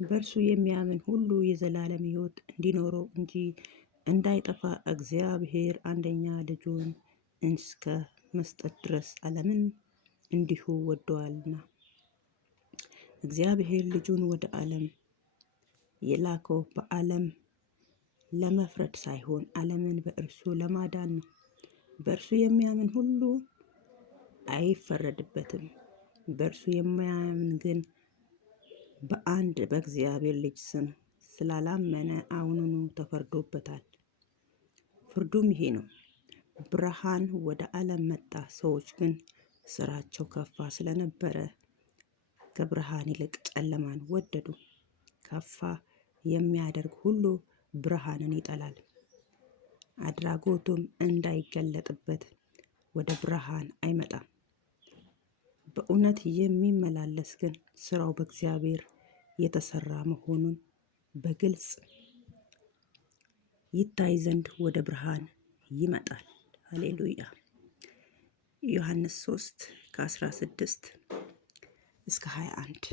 በእርሱ የሚያምን ሁሉ የዘላለም ሕይወት እንዲኖረው እንጂ እንዳይጠፋ እግዚአብሔር አንደኛ ልጁን እስከ መስጠት ድረስ ዓለምን እንዲሁ ወዶአልና። እግዚአብሔር ልጁን ወደ ዓለም የላከው በዓለም ለመፍረድ ሳይሆን ዓለምን በእርሱ ለማዳን ነው። በእርሱ የሚያምን ሁሉ አይፈረድበትም። በእርሱ የማያምን ግን በአንድ በእግዚአብሔር ልጅ ስም ስላላመነ አሁኑኑ ተፈርዶበታል። ፍርዱም ይሄ ነው፣ ብርሃን ወደ ዓለም መጣ፣ ሰዎች ግን ስራቸው ከፋ ስለነበረ ከብርሃን ይልቅ ጨለማን ወደዱ። ከፋ የሚያደርግ ሁሉ ብርሃንን ይጠላል፣ አድራጎቱም እንዳይገለጥበት ወደ ብርሃን አይመጣም። በእውነት የሚመላለስ ግን ስራው በእግዚአብሔር የተሰራ መሆኑን በግልጽ ይታይ ዘንድ ወደ ብርሃን ይመጣል። ሃሌሉያ። ዮሐንስ 3 ከ16 እስከ 21